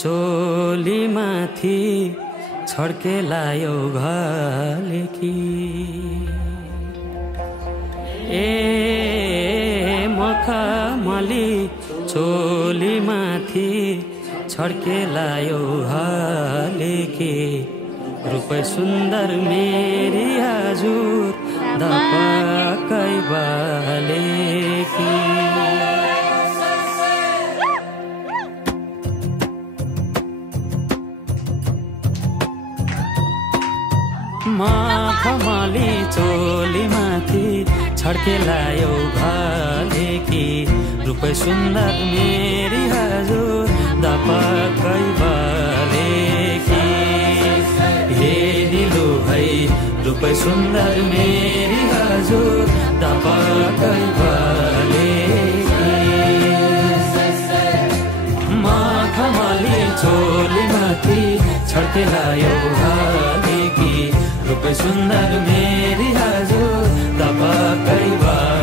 चोली माथि छड्केलायो घलेकी ए मखमली चोली माथि छड्केलायो घलेकी रूप सुन्दर मेरी हजुर दपकै बालेकी मखमली चोली माथि छड्केलायो घलेकी रूप सुन्दर मेरी हजुर दपकै बालेकी हे दिलु भाइ रूप सुन्दर मेरी हजुर दपकै बालेकी मखमली चोली माथि छड्केलायो घलेकी रूप सुन्दर मेरी हजुर दपकै बालेकी